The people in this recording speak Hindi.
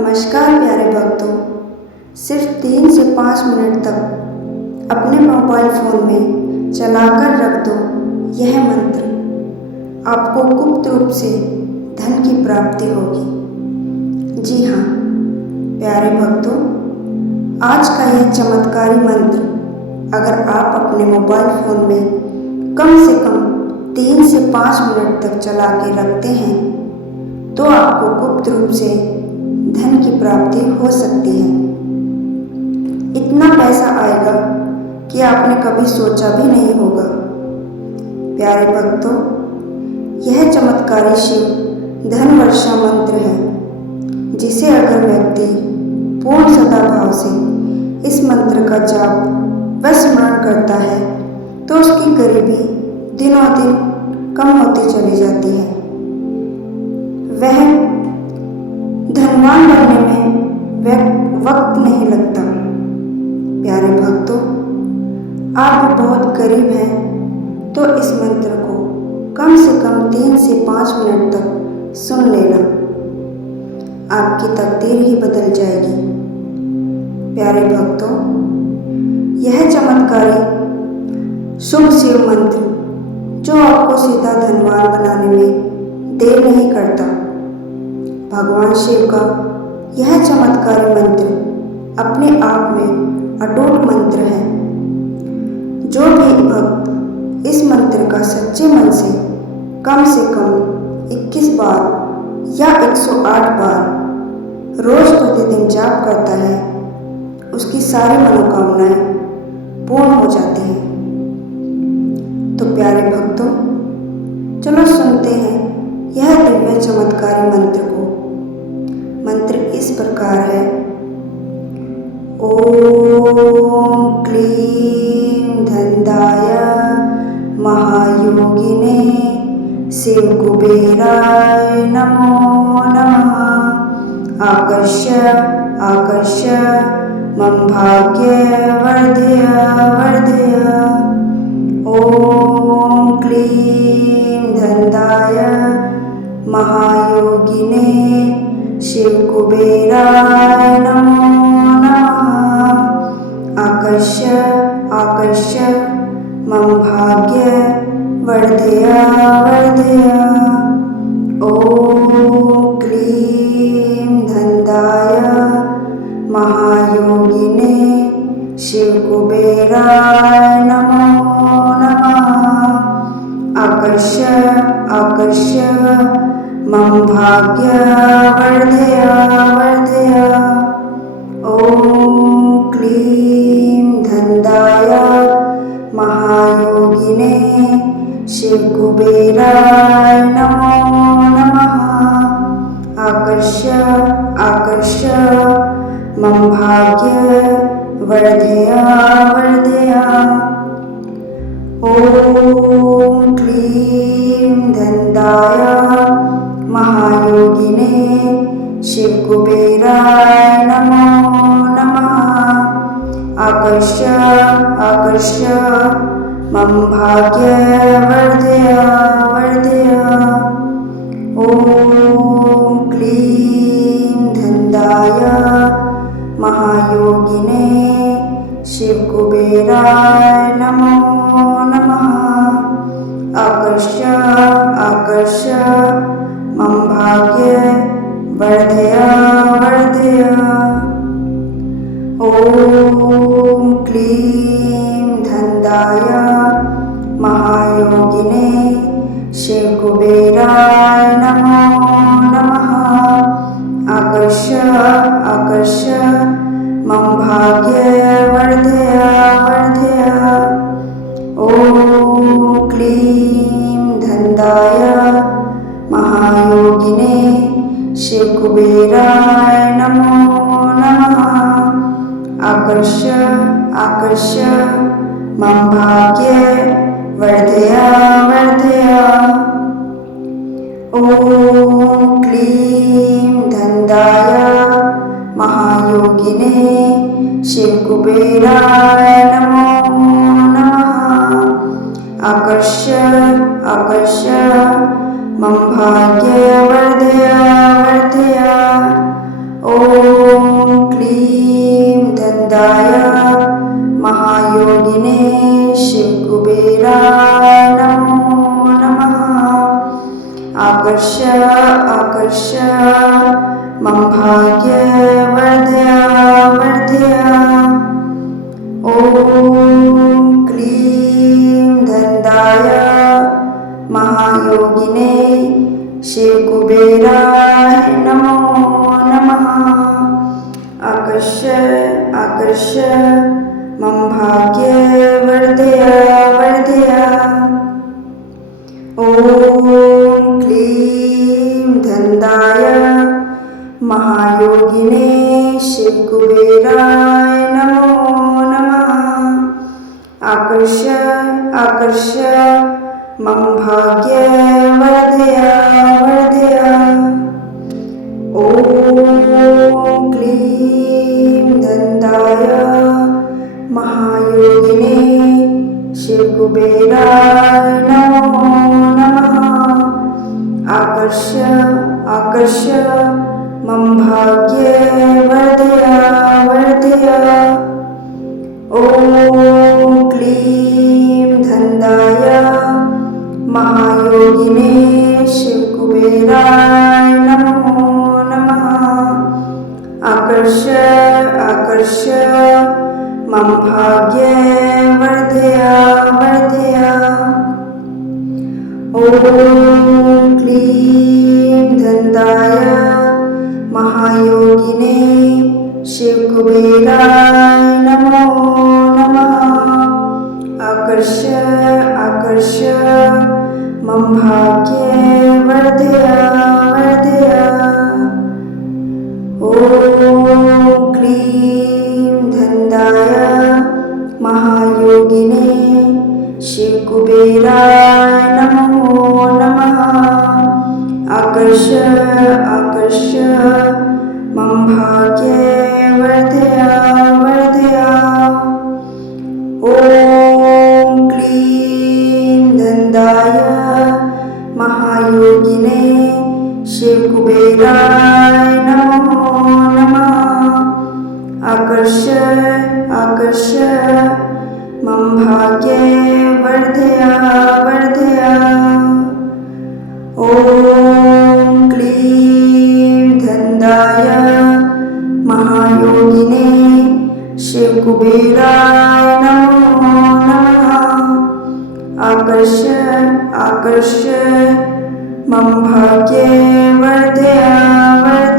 नमस्कार प्यारे भक्तों। सिर्फ 3 से 5 मिनट तक अपने मोबाइल फ़ोन में चलाकर रख दो यह मंत्र, आपको गुप्त रूप से धन की प्राप्ति होगी। जी हाँ प्यारे भक्तों, आज का यह चमत्कारी मंत्र अगर आप अपने मोबाइल फ़ोन में कम से कम 3 से 5 मिनट तक चला के रखते हैं तो आपको गुप्त रूप से धन की प्राप्ति हो सकती है। इतना पैसा आएगा कि आपने कभी सोचा भी नहीं होगा। प्यारे भक्तों, यह चमत्कारी शिव धन वर्षा मंत्र है, जिसे अगर व्यक्ति पूर्ण सदाभाव से इस मंत्र का जाप व स्मरण करता है तो उसकी गरीबी दिनों दिन कम होती चली जाती है। वह धनवान बनने में वक्त नहीं लगता। प्यारे भक्तों, आप बहुत गरीब हैं तो इस मंत्र को कम से कम 3 से 5 मिनट तक सुन लेना, आपकी तकदीर ही बदल जाएगी। प्यारे भक्तों, यह चमत्कारी शुभ शिव मंत्र जो आपको सीधा धनवान बनाने में देर नहीं करता। भगवान शिव का यह चमत्कारी मंत्र अपने आप में अटूट मंत्र है। जो भी भक्त इस मंत्र का सच्चे मन से कम 21 बार या 108 बार रोज प्रतिदिन जाप करता है, उसकी सारी मनोकामनाएं पूर्ण हो जाती हैं। तो प्यारे भक्तों, चलो सुनते हैं यह दिव्य चमत्कारी मंत्र को। मंत्र इस प्रकार है। ओम क्लीं धनदाय महायोगिने शिव कुबेराय नमो नमः। आकर्ष्य आकर्ष्य मम भाग्य वर्धय वर्धय। ओम क्लीं धनदाय महायोगिने शिव कुबेराय नमो नमः। आकर्ष्य आकर्ष्य मम भाग्य वर्धय वर्धय। ओम क्लीं धनदाय महायोगिने शिव कुबेराय नमो नमः। आकर्ष्य आकर्ष्य मम भाग्य वर्धय वर्धय। ओम क्लीं धनदाय महायोगिने शिव कुबेराय नमो नमः। आकर्ष्य आकर्ष्य मम भाग्य वर्धय वर्धय। ओम क्लीं धनदाय महायोगिने शिव कुबेराय नमो नमः। आकर्ष्य आकर्ष्य मम भाग्य वर्धय वर्धय। ओम क्लीं धनदाय महायोगिने शिव कुबेराय नमो नमः। आकर्ष्य आकर्ष्य मम भाग्य वर्धय वर्धय। ओम क्लीं धनदाय महायोगिने शिव कुबेराय नमो नमः। आकर्ष्य आकर्ष्य मम भाग्य वर्धय वर्धय। ओम क्लीं धनदाय महायोगिने शिव कुबेराय नमो नमः। आकर्ष्य आकर्ष्य मम भाग्य वर्धय वर्धय। ओम क्लीं धनदाय महायोगिने शिव कुबेराय नमो नमः। आकर्ष्य आकर्ष्य मम भाग्य वर्धय वर्धय। ओम मम भाग्यवर्धया वर्धया। ॐ क्लीं धन्दाय महायोगिने शिवकुबेराय नमो नमः। आकर्ष्य आकर्ष्य मम भाग्यवर्धया वर्धया। ॐ क्लीं धन्दाय महायोगिने शिवकुबेराय नमो नमः। आकर्ष्य आकर्ष्य मम भाग्यवर्धया वर्धया। ॐ क्लीं धन्दाय महायोगिने शिवकुबेराय नमो नमः। आकर्ष्य आकर्ष्य मम भाग्यवर्धया वर्धया। ॐ क्लीं धन्दाय महायोगिने शिवकुबेराय नमो नमः। आकर्ष्य आकर्ष्य मम भाग्यवर्धया वर्धया। ॐ क्लीं धन्दाय महायोगिने शिवकुबेराय नमो नमः। आकर्ष्य आकर्ष्य मम भाग्यवर्धया वर्धया। ॐ क्लीं धन्दाय महायोगिने शिवकुबेराय नमो नमः। आकर्ष्य आकर्ष्य मम भाग्यवर्धया वर्धया। ॐ क्लीं धन्दाय महायोगिने शिवकुबेराय नमो नमः। आकर्ष्य आकर्ष्य मम भाग्यवर्धया वर्धया। ॐ क्लीं धन्दाय महायोगिने शिवकुबेराय नमो नमः। आकर्ष्य आकर्ष्य मम भाग्यवर्धया वर्धया।